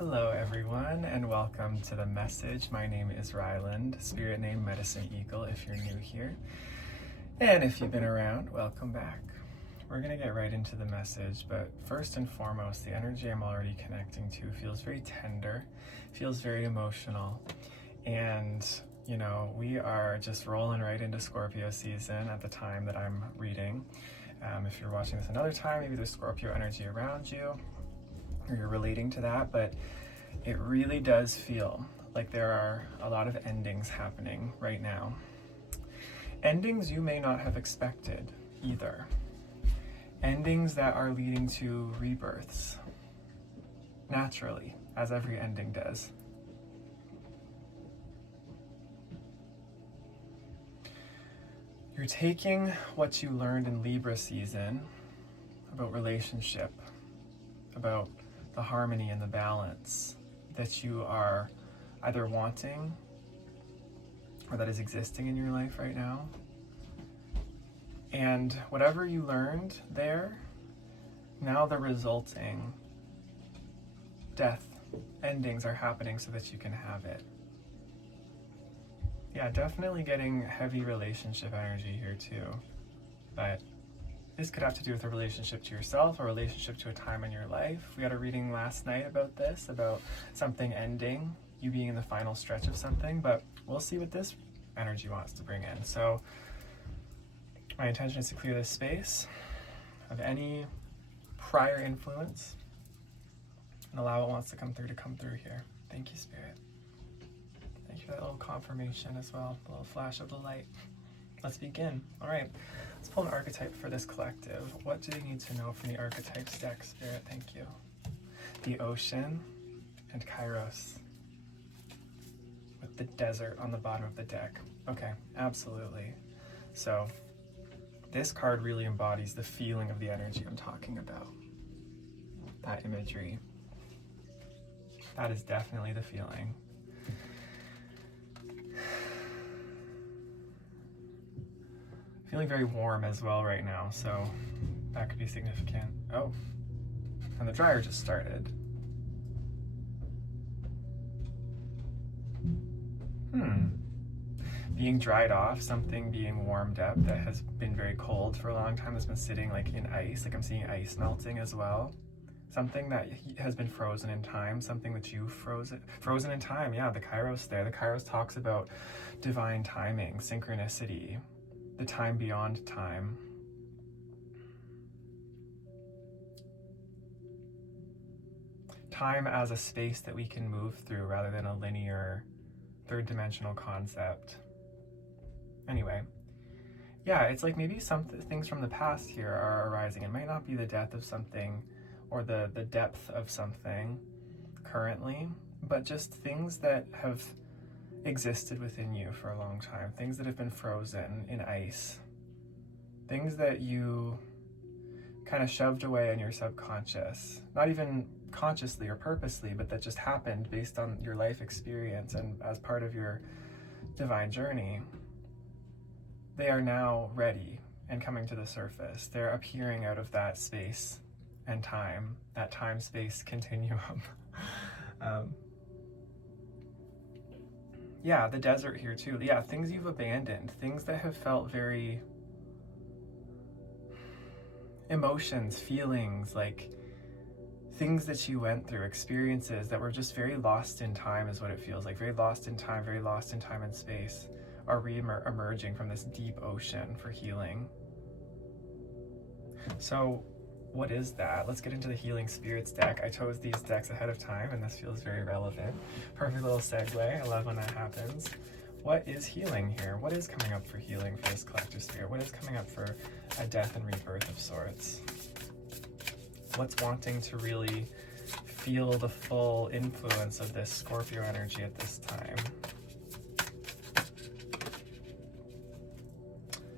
Hello everyone and welcome to the message. My name is Ryland, spirit name Medicine Eagle if you're new here. And if you've been around, welcome back. We're going to get right into the message, but first and foremost, the energy I'm already connecting to feels very tender, feels very emotional. And you know, we are just rolling right into Scorpio season at the time that I'm reading. If you're watching this another time, maybe there's Scorpio energy around you, or you're relating to that, but it really does feel like there are a lot of endings happening right now. Endings you may not have expected either. Endings that are leading to rebirths, naturally, as every ending does. You're taking what you learned in Libra season about relationship, about the harmony and the balance that you are either wanting or that is existing in your life right now. And whatever you learned there, now the resulting death endings are happening so that you can have it. Yeah, definitely getting heavy relationship energy here too. But this could have to do with a relationship to yourself, a relationship to a time in your life. We had a reading last night about this, about something ending, you being in the final stretch of something, but we'll see what this energy wants to bring in. So my intention is to clear this space of any prior influence and allow what wants to come through here. Thank you, Spirit. Thank you for that little confirmation as well, a little flash of the light. Let's begin. All right, let's pull an archetype for this collective. What do they need to know from the archetypes deck, Spirit? Thank you. The ocean and Kairos with the desert on the bottom of the deck. Okay, absolutely. So this card really embodies the feeling of the energy I'm talking about. That imagery. That is definitely the feeling. Feeling very warm as well right now, so that could be significant. Oh, and the dryer just started. Being dried off, something being warmed up that has been very cold for a long time, has been sitting like in ice, like I'm seeing ice melting as well. Something that has been frozen in time, something that you've frozen in time. Yeah, the Kairos there. The Kairos talks about divine timing, synchronicity, the time beyond time. Time as a space that we can move through rather than a linear third dimensional concept. Anyway, yeah, it's like maybe some things from the past here are arising. It might not be the death of something or the depth of something currently, but just things that have existed within you for a long time, things that have been frozen in ice, things that you kind of shoved away in your subconscious, not even consciously or purposely, but that just happened based on your life experience and as part of your divine journey. They are now ready and coming to the surface. They're appearing out of that space and time, that time-space continuum. Yeah, the desert here too. Yeah, things you've abandoned, things that have felt very emotions, feelings, like things that you went through, experiences that were just very lost in time is what it feels like. Very lost in time and space are emerging from this deep ocean for healing. So what is that? Let's get into the Healing Spirits deck. I chose these decks ahead of time and this feels very relevant. Perfect little segue. I love when that happens. What is healing here? What is coming up for healing for this collective spirit? What is coming up for a death and rebirth of sorts? What's wanting to really feel the full influence of this Scorpio energy at this time?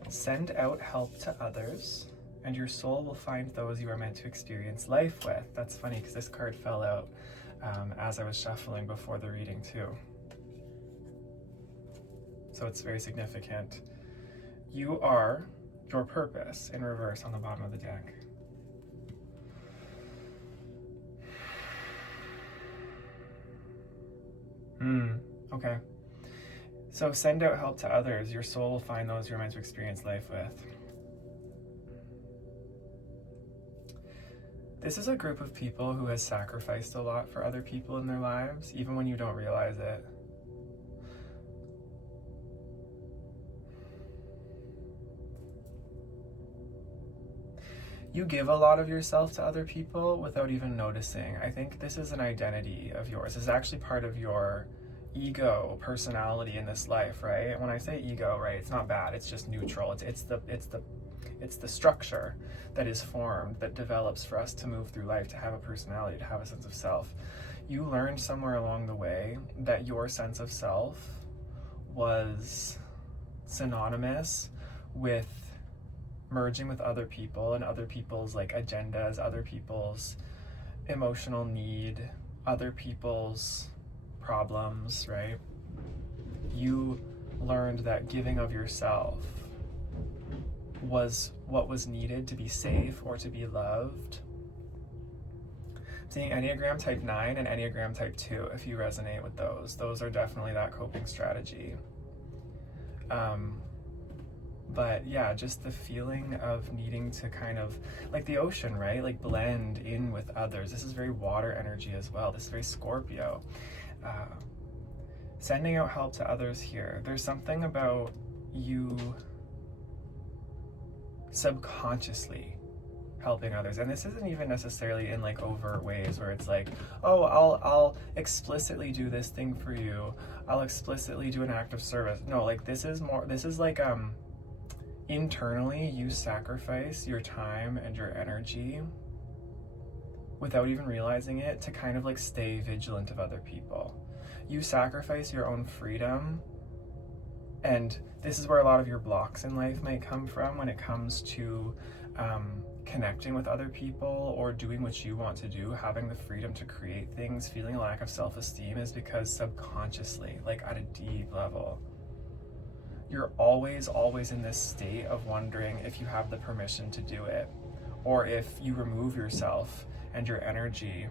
Send out help to others, and your soul will find those you are meant to experience life with. That's funny because this card fell out as I was shuffling before the reading too. So it's very significant. You are your purpose in reverse on the bottom of the deck. Okay. So send out help to others. Your soul will find those you're meant to experience life with. This is a group of people who has sacrificed a lot for other people in their lives, even when you don't realize it. You give a lot of yourself to other people without even noticing. I think this is an identity of yours. This is actually part of your ego, personality in this life, right? When I say ego, right, it's not bad. It's just neutral. It's the structure that is formed, that develops for us to move through life, to have a personality, to have a sense of self. You learned somewhere along the way that your sense of self was synonymous with merging with other people and other people's like agendas, other people's emotional need, other people's problems, right? You learned that giving of yourself was what was needed to be safe or to be loved. I'm seeing Enneagram Type 9 and Enneagram Type 2, if you resonate with those. Those are definitely that coping strategy. But yeah, just the feeling of needing to kind of, like the ocean, right? Like blend in with others. This is very water energy as well. This is very Scorpio. Sending out help to others here. There's something about you subconsciously helping others, and this isn't even necessarily in like overt ways where it's like, oh, I'll explicitly do this thing for you, I'll explicitly do an act of service. No, like this is like internally you sacrifice your time and your energy without even realizing it to kind of like stay vigilant of other people. You sacrifice your own freedom, and this is where a lot of your blocks in life might come from when it comes to connecting with other people or doing what you want to do, having the freedom to create things, feeling a lack of self-esteem is because subconsciously, like at a deep level, you're always in this state of wondering if you have the permission to do it, or if you remove yourself and your energy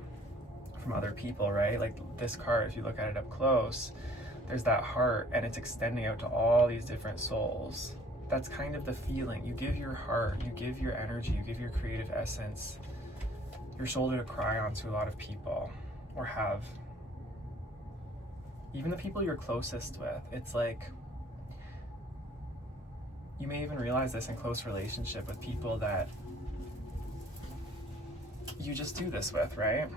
from other people, right? Like this card, if you look at it up close, there's that heart and it's extending out to all these different souls. That's kind of the feeling. You give your heart, you give your energy, you give your creative essence, your shoulder to cry on to a lot of people, or have. Even the people you're closest with, it's like, you may even realize this in close relationship with people that you just do this with, right?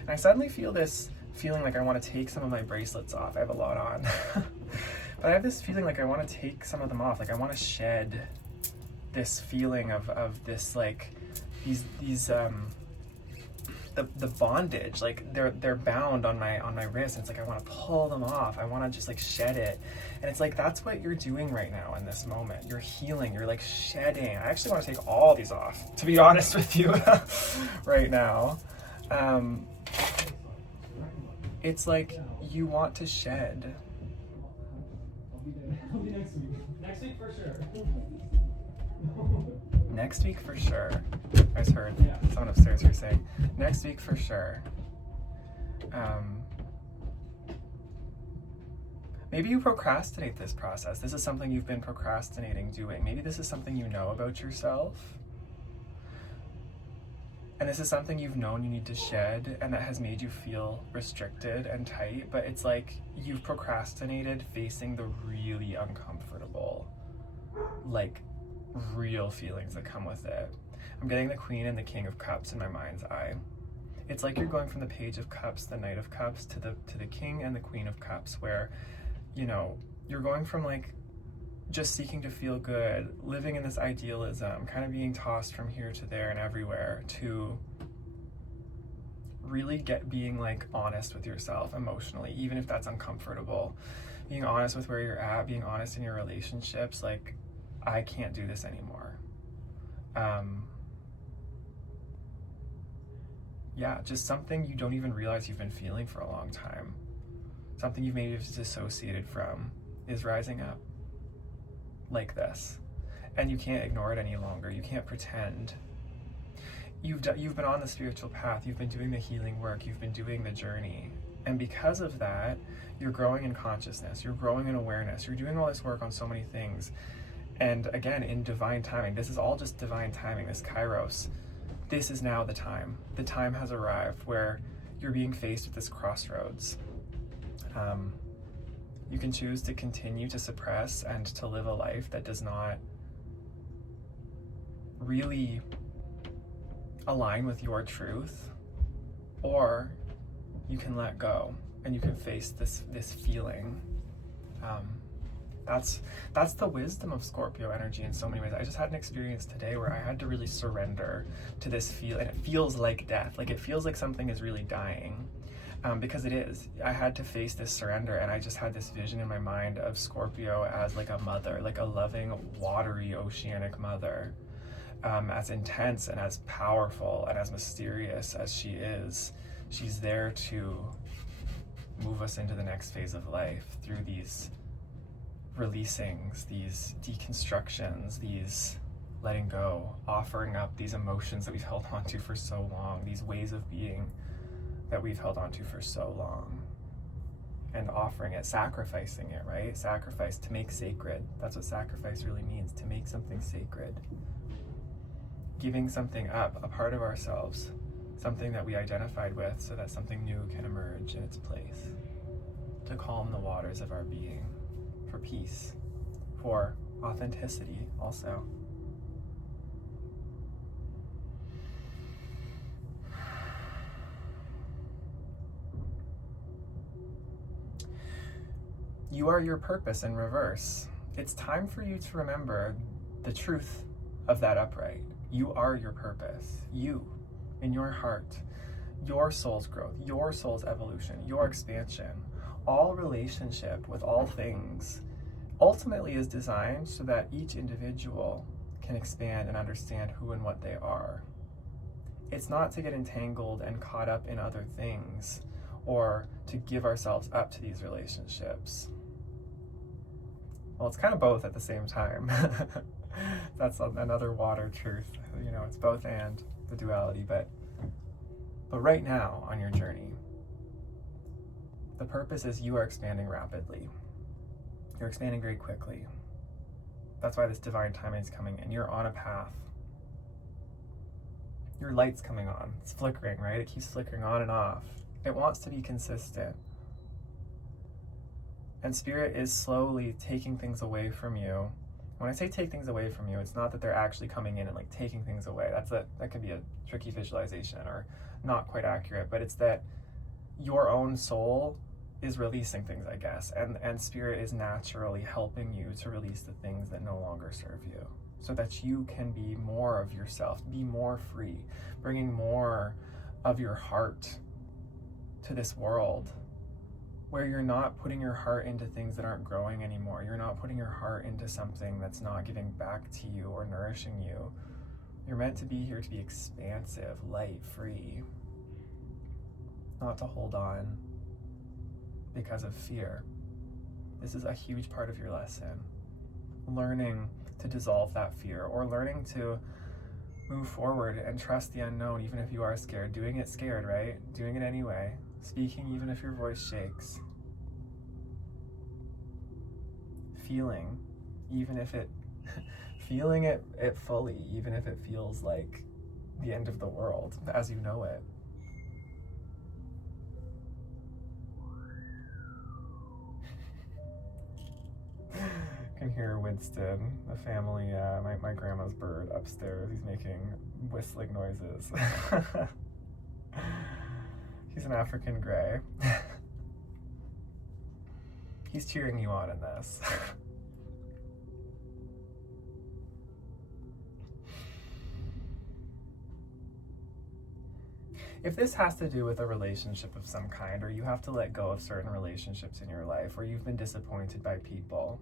And I suddenly feel this feeling like I want to take some of my bracelets off. I have a lot on. But I have this feeling like I want to take some of them off. Like I want to shed this feeling of this, like these the bondage, like they're bound on my wrist, and it's like I want to pull them off. I want to just like shed it. And it's like that's what you're doing right now in this moment. You're healing, you're like shedding. I actually want to take all these off, to be honest with you, right now. It's like you want to shed. I'll be next week. Next week for sure. Next week for sure. I just heard someone upstairs here saying, next week for sure. Maybe you procrastinate this process. This is something you've been procrastinating doing. Maybe this is something you know about yourself. And this is something you've known you need to shed, and that has made you feel restricted and tight, but it's like you've procrastinated facing the really uncomfortable, like real feelings that come with it. I'm getting the Queen and the King of Cups in my mind's eye. It's like you're going from the Page of Cups, the Knight of Cups, to the King and the Queen of Cups, where, you know, you're going from like just seeking to feel good, living in this idealism, kind of being tossed from here to there and everywhere, to really being like honest with yourself emotionally, even if that's uncomfortable. Being honest with where you're at, being honest in your relationships, like, I can't do this anymore. Yeah, just something you don't even realize you've been feeling for a long time. Something you've maybe dissociated from is rising up like this, and you can't ignore it any longer. You can't pretend. You've been on the spiritual path. You've been doing the healing work. You've been doing the journey. And because of that, you're growing in consciousness, you're growing in awareness, you're doing all this work on so many things. And again, in divine timing, this is all just divine timing, this kairos. This is now the time. The time has arrived where you're being faced with this crossroads. You can choose to continue to suppress and to live a life that does not really align with your truth, or you can let go and you can face this feeling. That's the wisdom of Scorpio energy in so many ways. I just had an experience today where I had to really surrender to this feel, and it feels like death. Like it feels like something is really dying. Because it is. I had to face this surrender, and I just had this vision in my mind of Scorpio as like a mother, like a loving, watery, oceanic mother, as intense and as powerful and as mysterious as she is. She's there to move us into the next phase of life through these releasings, these deconstructions, these letting go, offering up these emotions that we've held on to for so long, these ways of being that we've held on to for so long, and offering it, sacrificing it, right? Sacrifice, to make sacred. That's what sacrifice really means, to make something sacred. Giving something up, a part of ourselves, something that we identified with, so that something new can emerge in its place, to calm the waters of our being, for peace, for authenticity also. You are your purpose in reverse. It's time for you to remember the truth of that upright. You are your purpose. You, in your heart, your soul's growth, your soul's evolution, your expansion, all relationship with all things ultimately is designed so that each individual can expand and understand who and what they are. It's not to get entangled and caught up in other things or to give ourselves up to these relationships. Well, it's kind of both at the same time. That's another water truth. You know, it's both and, the duality. But right now on your journey, the purpose is you are expanding rapidly. You're expanding very quickly. That's why this divine timing is coming in. You're on a path. Your light's coming on. It's flickering, right? It keeps flickering on and off. It wants to be consistent. And Spirit is slowly taking things away from you. When I say take things away from you, it's not that they're actually coming in and like taking things away. That could be a tricky visualization or not quite accurate, but it's that your own soul is releasing things, I guess, and Spirit is naturally helping you to release the things that no longer serve you, so that you can be more of yourself, be more free, bringing more of your heart to this world, where you're not putting your heart into things that aren't growing anymore. You're not putting your heart into something that's not giving back to you or nourishing you. You're meant to be here to be expansive, light, free, not to hold on because of fear. This is a huge part of your lesson. Learning to dissolve that fear, or learning to move forward and trust the unknown, even if you are scared. Doing it scared, right? Doing it anyway. Speaking even if your voice shakes. Feeling, even if feeling it fully, even if it feels like the end of the world as you know it. I can hear Winston, the family, my grandma's bird upstairs. He's making whistling noises. He's an African gray. He's cheering you on in this. If this has to do with a relationship of some kind, or you have to let go of certain relationships in your life, or you've been disappointed by people,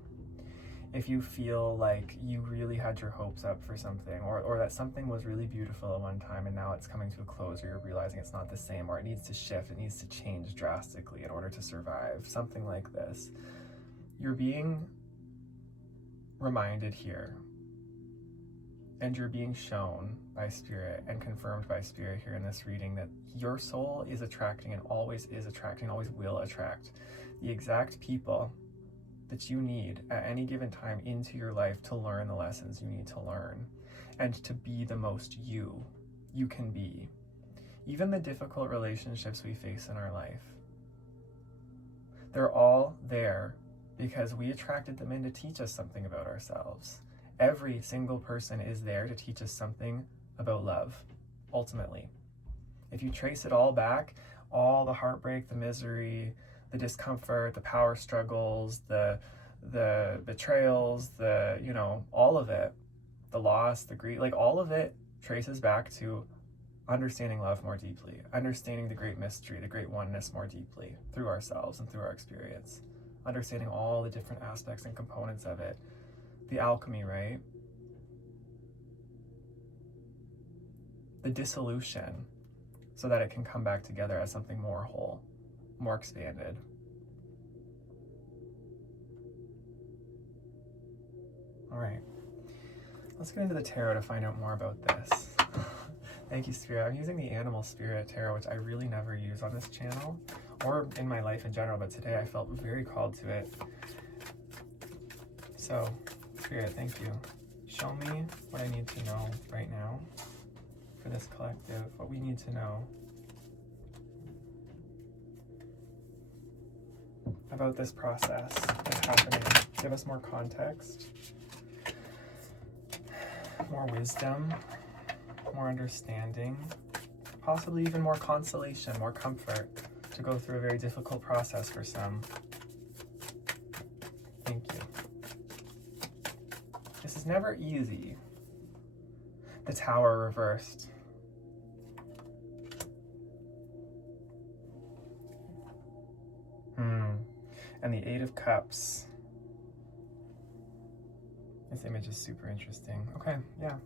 if you feel like you really had your hopes up for something, or that something was really beautiful at one time and now it's coming to a close, or you're realizing it's not the same, or it needs to shift, it needs to change drastically in order to survive, something like this, you're being reminded here and you're being shown by Spirit and confirmed by Spirit here in this reading that your soul is attracting and always is attracting, always will attract the exact people that you need at any given time into your life to learn the lessons you need to learn and to be the most you can be. Even the difficult relationships we face in our life, they're all there because we attracted them in to teach us something about ourselves. Every single person is there to teach us something about love, ultimately. If you trace it all back, all the heartbreak, the misery, the discomfort, the power struggles, the betrayals, all of it, the loss, the grief, like all of it traces back to understanding love more deeply, understanding the great mystery, the great oneness more deeply through ourselves and through our experience, understanding all the different aspects and components of it. The alchemy, right? The dissolution, so that it can come back together as something more whole, more expanded. All right, let's get into the tarot to find out more about this. Thank you, Spirit. I'm using the Animal Spirit Tarot, which I really never use on this channel or in my life in general, but today I felt very called to it. So, Spirit, thank you. Show me what I need to know right now for this collective, what we need to know about this process that's happening. Give us more context, more wisdom, more understanding, possibly even more consolation, more comfort to go through a very difficult process for some. Thank you. This is never easy. The Tower reversed. And the Eight of Cups. This image is super interesting. Okay, yeah.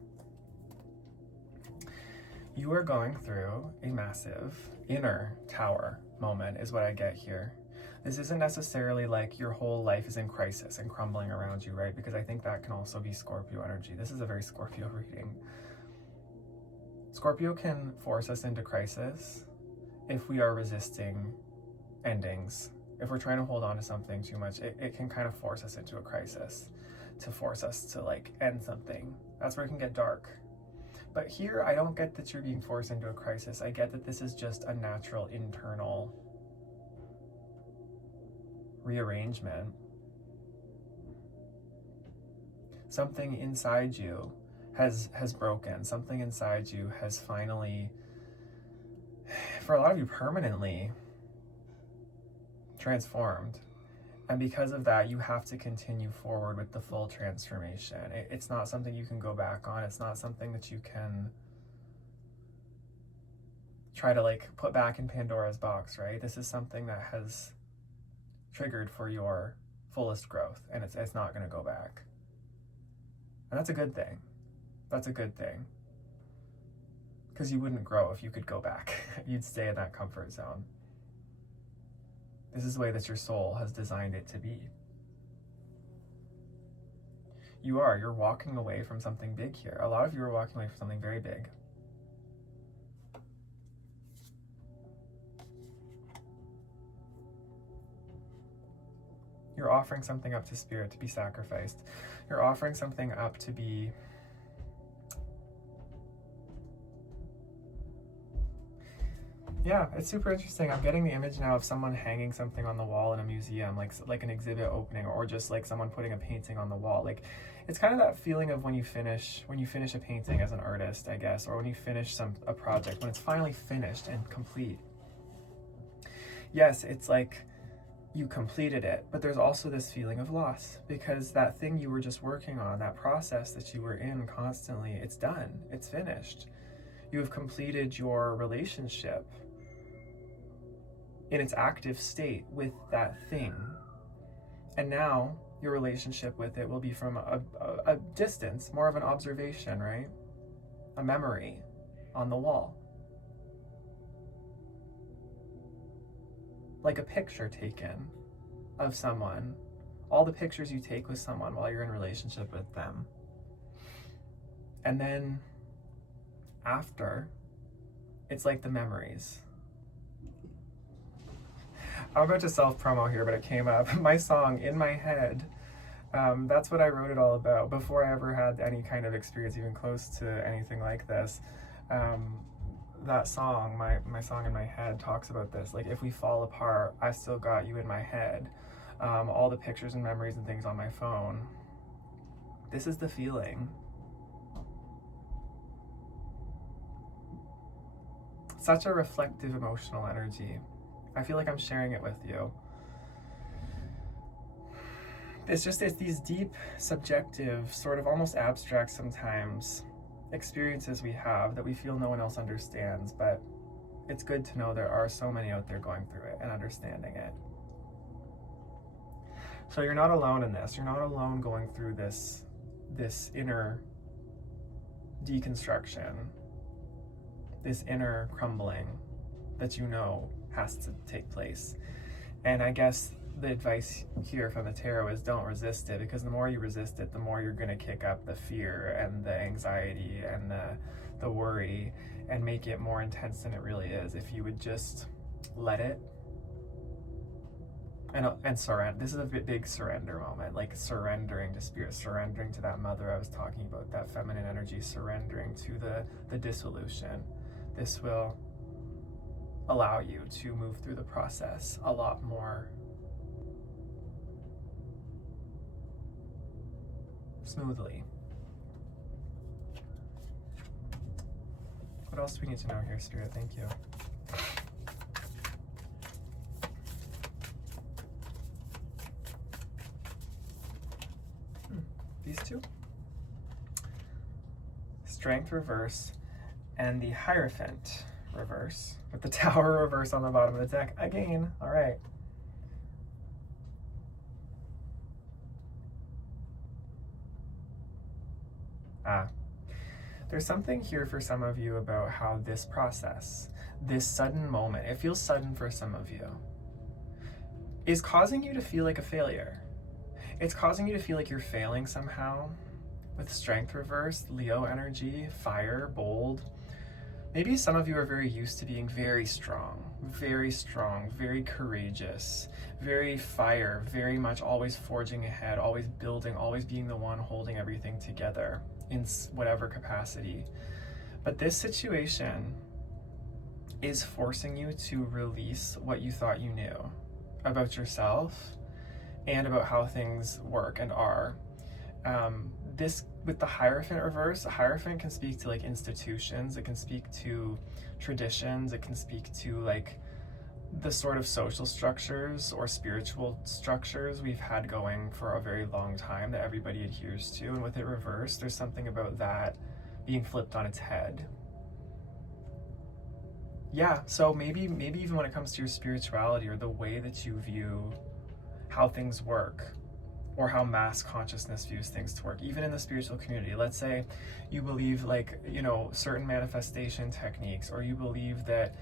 You are going through a massive inner tower moment is what I get here. This isn't necessarily like your whole life is in crisis and crumbling around you, right? Because I think that can also be Scorpio energy. This is a very Scorpio reading. Scorpio can force us into crisis if we are resisting endings. If we're trying to hold on to something too much, it can kind of force us into a crisis, to force us to like end something. That's where it can get dark. But here, I don't get that you're being forced into a crisis. I get that this is just a natural internal rearrangement. Something inside you has broken. Something inside you has finally, for a lot of you, permanently transformed. And because of that, you have to continue forward with the full transformation. It's not something you can go back on. It's not something that you can try to like put back in Pandora's box, right? This is something that has triggered for your fullest growth, and it's not going to go back. And that's a good thing. That's a good thing. Because you wouldn't grow if you could go back. You'd stay in that comfort zone. This is the way that your soul has designed it to be. You're walking away from something big here. A lot of you are walking away from something very big. You're offering something up to Spirit to be sacrificed. You're offering something up to be yeah, it's super interesting. I'm getting the image now of someone hanging something on the wall in a museum, like an exhibit opening, or just like someone putting a painting on the wall. Like, it's kind of that feeling of when you finish a painting as an artist, I guess, or when you finish a project, when it's finally finished and complete. Yes, it's like you completed it, but there's also this feeling of loss because that thing you were just working on, that process that you were in constantly, it's done, it's finished. You have completed your relationship in its active state with that thing. And now your relationship with it will be from a distance, more of an observation, right? A memory on the wall. Like a picture taken of someone. All the pictures you take with someone while you're in a relationship with them. And then after, it's like the memories. I'm about to self-promo here, but it came up. My song, In My Head, that's what I wrote it all about before I ever had any kind of experience even close to anything like this. That song, my song In My Head, talks about this. Like, if we fall apart, I still got you in my head. All the pictures and memories and things on my phone. This is the feeling. Such a reflective emotional energy. I feel like I'm sharing it with you. It's these deep, subjective, sort of almost abstract sometimes experiences we have that we feel no one else understands, but it's good to know there are so many out there going through it and understanding it. So you're not alone in this. You're not alone going through this inner deconstruction, this inner crumbling that you know has to take place. And I guess the advice here from the tarot is don't resist it, because the more you resist it, the more you're going to kick up the fear and the anxiety and the worry and make it more intense than it really is. If you would just let it and surrender. This is a big surrender moment, like surrendering to spirit, surrendering to that mother I was talking about, that feminine energy, surrendering to the dissolution. This will allow you to move through the process a lot more smoothly. What else do we need to know here, Spirit? Thank you. These two? Strength reverse and the Hierophant reverse, with the Tower reverse on the bottom of the deck again. All right. There's something here for some of you about how this process, this sudden moment, it feels sudden for some of you, is causing you to feel like a failure. It's causing you to feel like you're failing somehow. With Strength reverse, Leo energy, fire, bold. Maybe some of you are very used to being very strong, very courageous, very fire, very much always forging ahead, always building, always being the one holding everything together in whatever capacity. But this situation is forcing you to release what you thought you knew about yourself and about how things work and are. This, with the Hierophant reverse, the Hierophant can speak to like institutions, it can speak to traditions, it can speak to like the sort of social structures or spiritual structures we've had going for a very long time that everybody adheres to. And with it reversed, there's something about that being flipped on its head. Yeah, so maybe even when it comes to your spirituality or the way that you view how things work, or how mass consciousness views things to work, even in the spiritual community. Let's say you believe like, you know, certain manifestation techniques, or you believe that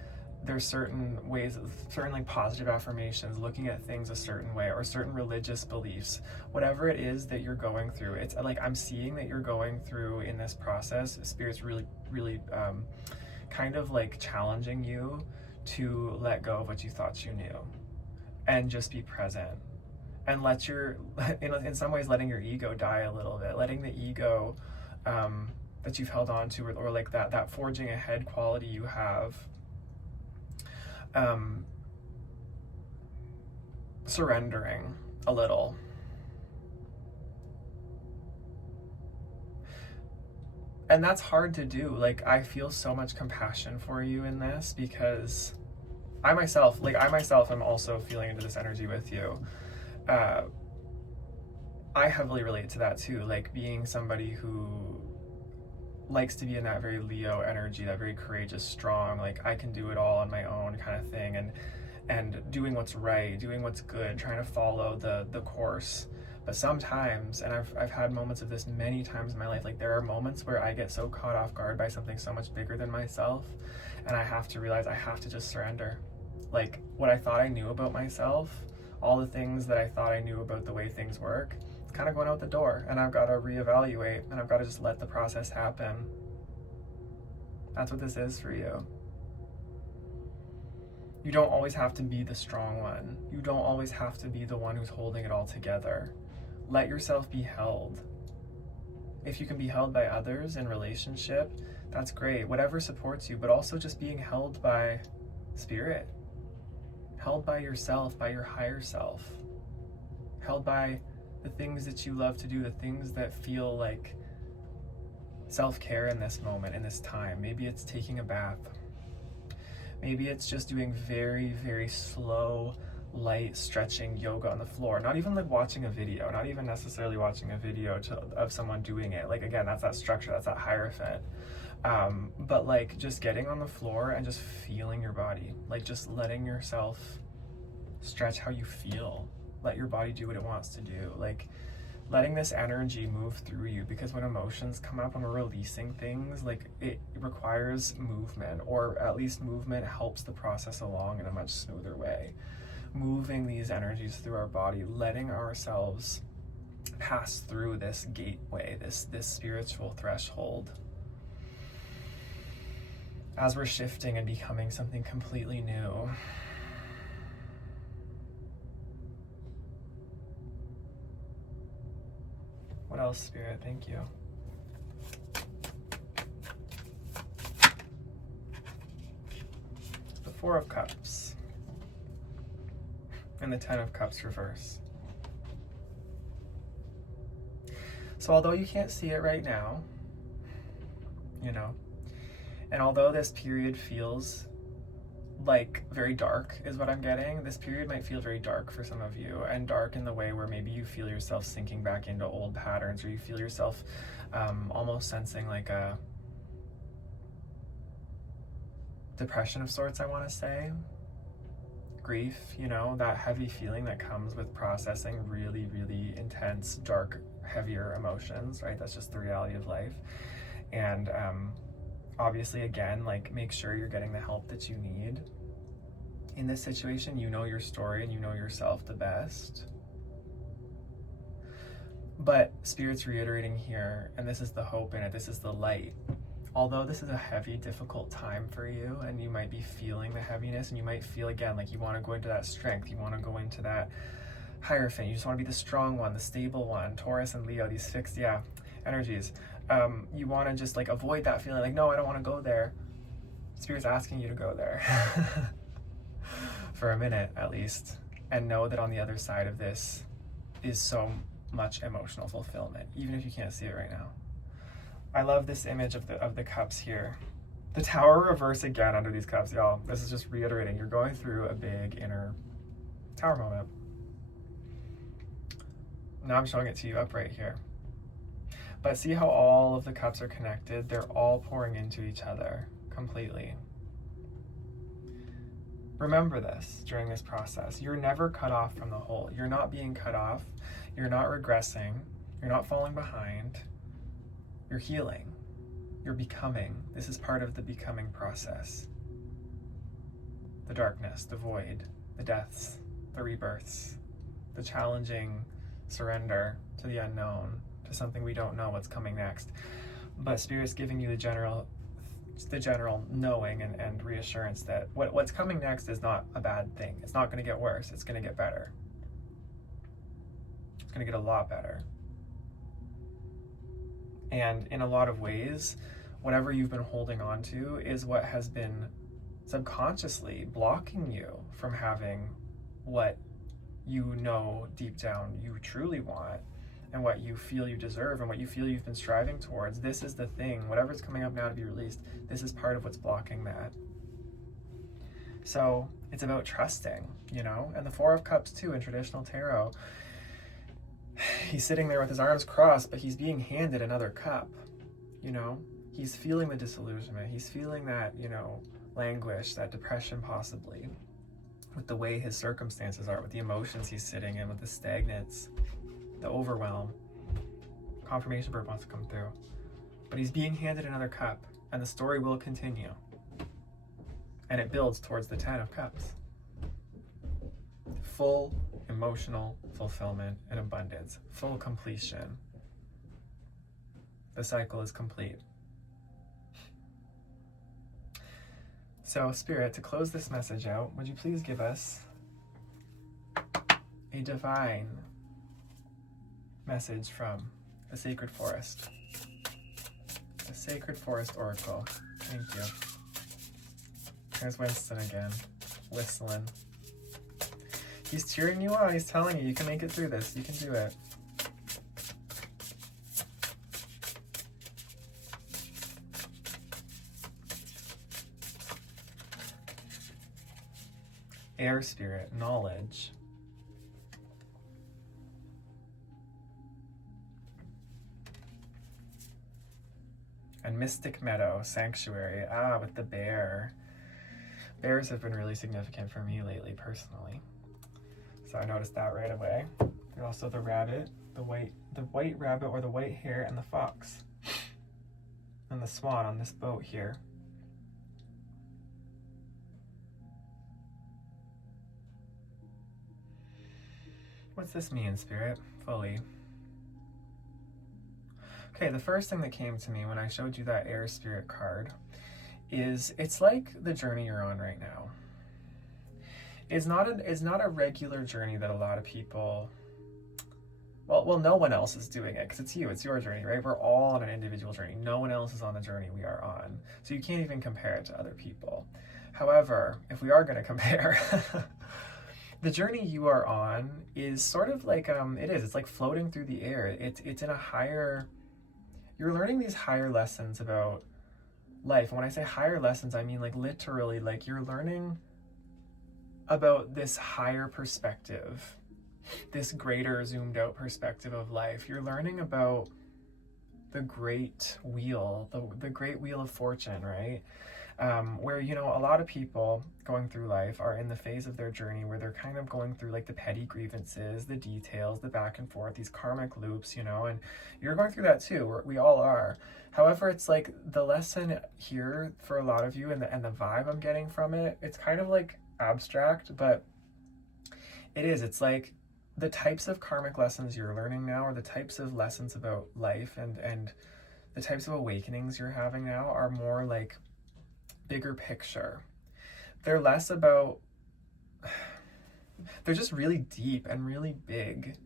there's certain ways, certain like positive affirmations, looking at things a certain way, or certain religious beliefs, whatever it is that you're going through. It's like, I'm seeing that you're going through in this process, Spirit's really kind of like challenging you to let go of what you thought you knew and just be present. And let your, in some ways, letting your ego die a little bit, letting the ego that you've held on to, or like that forging ahead quality you have, surrendering a little. And that's hard to do. Like, I feel so much compassion for you in this, because I myself am also feeling into this energy with you. I heavily relate to that too, like being somebody who likes to be in that very Leo energy, that very courageous, strong, like I can do it all on my own kind of thing, and doing what's right, doing what's good, trying to follow the course. But sometimes, and I've had moments of this many times in my life, like there are moments where I get so caught off guard by something so much bigger than myself, and I have to realize I have to just surrender. Like what I thought I knew about myself, all the things that I thought I knew about the way things work, It's kind of going out the door, and I've got to reevaluate, and I've got to just let the process happen. That's what this is for you. You don't always have to be the strong one. You don't always have to be the one who's holding it all together. Let yourself be held. If you can be held by others in relationship, that's great. Whatever supports you, but also just being held by spirit. Held by yourself, by your higher self. Held by the things that you love to do, the things that feel like self-care in this moment, in this time. Maybe it's taking a bath. Maybe it's just doing very, very slow, light stretching yoga on the floor. Not even like watching a video, not even necessarily watching a video of someone doing it. Like, again, that's that structure, that's that hierophant. But like just getting on the floor and just feeling your body, like just letting yourself stretch how you feel. Let your body do what it wants to do. Like letting this energy move through you, because when emotions come up, when we're releasing things, like it requires movement, or at least movement helps the process along in a much smoother way. Moving these energies through our body, letting ourselves pass through this gateway, this spiritual threshold, as we're shifting and becoming something completely new. What else, Spirit? Thank you. The Four of Cups and the Ten of Cups reverse. So although you can't see it right now, you know, and although this period feels like very dark is what I'm getting, this period might feel very dark for some of you, and dark in the way where maybe you feel yourself sinking back into old patterns, or you feel yourself almost sensing like a depression of sorts, I want to say. Grief, you know, that heavy feeling that comes with processing really, really intense, dark, heavier emotions, right? That's just the reality of life. And obviously, again, like make sure you're getting the help that you need. In this situation, you know your story and you know yourself the best. But Spirit's reiterating here, and this is the hope in it, this is the light. Although this is a heavy, difficult time for you, and you might be feeling the heaviness, and you might feel, again, like you want to go into that strength, you want to go into that hierophant, you just want to be the strong one, the stable one, Taurus and Leo, these fixed, energies. You want to just like avoid that feeling, like, no, I don't want to go there. Spirit's asking you to go there for a minute at least, and know that on the other side of this is so much emotional fulfillment, even if you can't see it right now. I love this image of the cups here. The Tower reverse again under these cups, y'all. This is just reiterating, you're going through a big inner Tower moment. Now I'm showing it to you upright here. But see how all of the cups are connected? They're all pouring into each other completely. Remember this during this process. You're never cut off from the whole. You're not being cut off. You're not regressing. You're not falling behind. You're healing. You're becoming. This is part of the becoming process. The darkness, the void, the deaths, the rebirths, the challenging surrender to the unknown, to something we don't know what's coming next. But Spirit's giving you the general knowing and reassurance that what's coming next is not a bad thing. It's not going to get worse. It's going to get better. It's going to get a lot better. And in a lot of ways, whatever you've been holding on to is what has been subconsciously blocking you from having what you know deep down you truly want, and what you feel you deserve, and what you feel you've been striving towards. This is the thing. Whatever's coming up now to be released, this is part of what's blocking that. So it's about trusting, you know? And the Four of Cups too in traditional tarot, he's sitting there with his arms crossed, but he's being handed another cup, you know? He's feeling the disillusionment. He's feeling that, you know, languish, that depression possibly, with the way his circumstances are, with the emotions he's sitting in, with the stagnates, the overwhelm. Confirmation bird wants to come through. But he's being handed another cup, and the story will continue. And it builds towards the Ten of Cups. Full emotional fulfillment and abundance, full completion. The cycle is complete. So, Spirit, to close this message out, would you please give us a divine message from the Sacred Forest? The Sacred Forest Oracle. Thank you. There's Winston again, whistling. He's cheering you on. He's telling you, you can make it through this. You can do it. Air Spirit, knowledge. And Mystic Meadow, sanctuary. With the bear. Bears have been really significant for me lately, personally. So I noticed that right away. There's also the rabbit, the white rabbit or the white hare, and the fox. And the swan on this boat here. What's this mean, Spirit? Fully. Okay, the first thing that came to me when I showed you that Air Spirit card is it's like the journey you're on right now. It's not a regular journey that a lot of people, well, no one else is doing it because it's you, it's your journey, right? We're all on an individual journey. No one else is on the journey we are on. So you can't even compare it to other people. However, if we are going to compare, the journey you are on is sort of like, it's like floating through the air. It's in a higher, you're learning these higher lessons about life. And when I say higher lessons, I mean like literally, like you're learning about this higher perspective, this greater zoomed out perspective of life. You're learning about the great wheel, the great wheel of fortune, right? Where, you know, a lot of people going through life are in the phase of their journey where they're kind of going through like the petty grievances, the details, the back and forth, these karmic loops, you know, and you're going through that too. We all are. However, it's like the lesson here for a lot of you and the vibe I'm getting from it, it's kind of like abstract, but it's like the types of karmic lessons you're learning now, or the types of lessons about life and the types of awakenings you're having now are more like bigger picture. They're less about, they're just really deep and really big,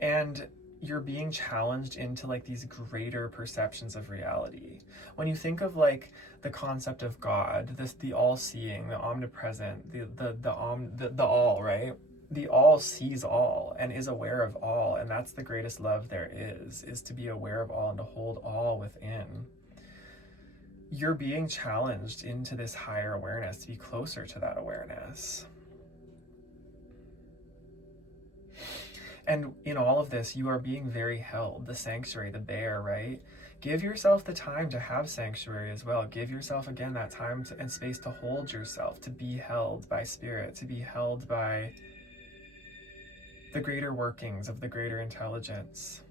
and you're being challenged into like these greater perceptions of reality. When you think of like the concept of God, the all-seeing, the omnipresent, the all, right? The all sees all and is aware of all, and that's the greatest love there is to be aware of all and to hold all within. You're being challenged into this higher awareness, to be closer to that awareness. And in all of this, you are being very held. The sanctuary, the bear, right? Give yourself the time to have sanctuary as well. Give yourself, again, that time and space to hold yourself, to be held by spirit, to be held by the greater workings of the greater intelligence.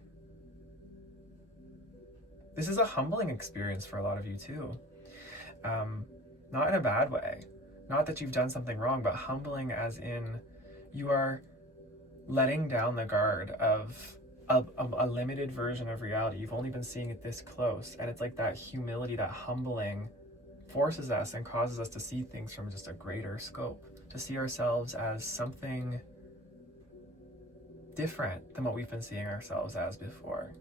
This is a humbling experience for a lot of you too. Not in a bad way. Not that you've done something wrong, but humbling as in you are letting down the guard of a limited version of reality. You've only been seeing it this close. And it's like that humility, that humbling forces us and causes us to see things from just a greater scope, to see ourselves as something different than what we've been seeing ourselves as before.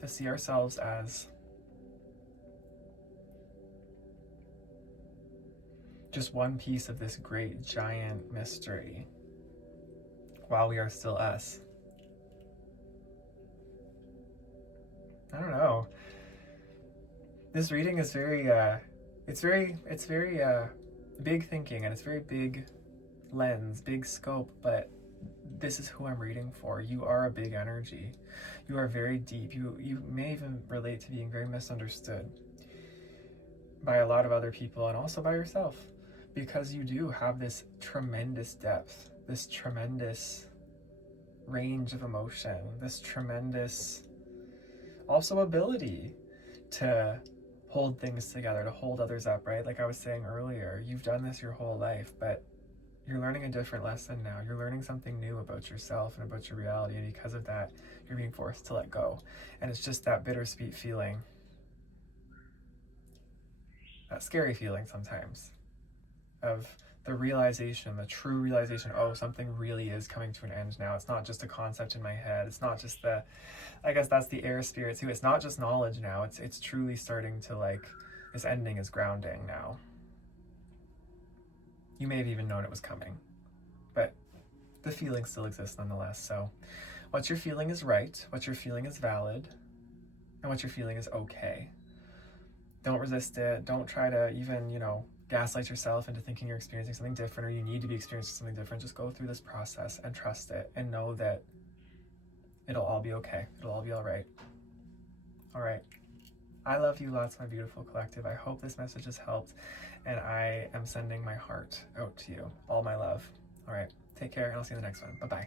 To see ourselves as just one piece of this great giant mystery while we are still us. I don't know. This reading is very big thinking, and it's very big lens, big scope, but this is who I'm reading for. You are a big energy. You are very deep. You may even relate to being very misunderstood by a lot of other people and also by yourself, because you do have this tremendous depth, this tremendous range of emotion, this tremendous also ability to hold things together, to hold others up, right? Like I was saying earlier, you've done this your whole life, but you're learning a different lesson now. You're learning something new about yourself and about your reality, and because of that, you're being forced to let go. And it's just that bittersweet feeling, that scary feeling sometimes, of the realization, the true realization, oh, something really is coming to an end now. It's not just a concept in my head. It's not just I guess that's the air spirit too. It's not just knowledge now. It's truly starting to, like, this ending is grounding now. You may have even known it was coming, but the feeling still exists nonetheless. So what you're feeling is right, what you're feeling is valid, and what you're feeling is okay. Don't resist it. Don't try to even, gaslight yourself into thinking you're experiencing something different or you need to be experiencing something different. Just go through this process and trust it and know that it'll all be okay. It'll all be all right. All right. I love you lots, my beautiful collective. I hope this message has helped, and I am sending my heart out to you. All my love. All right. Take care, and I'll see you in the next one. Bye-bye.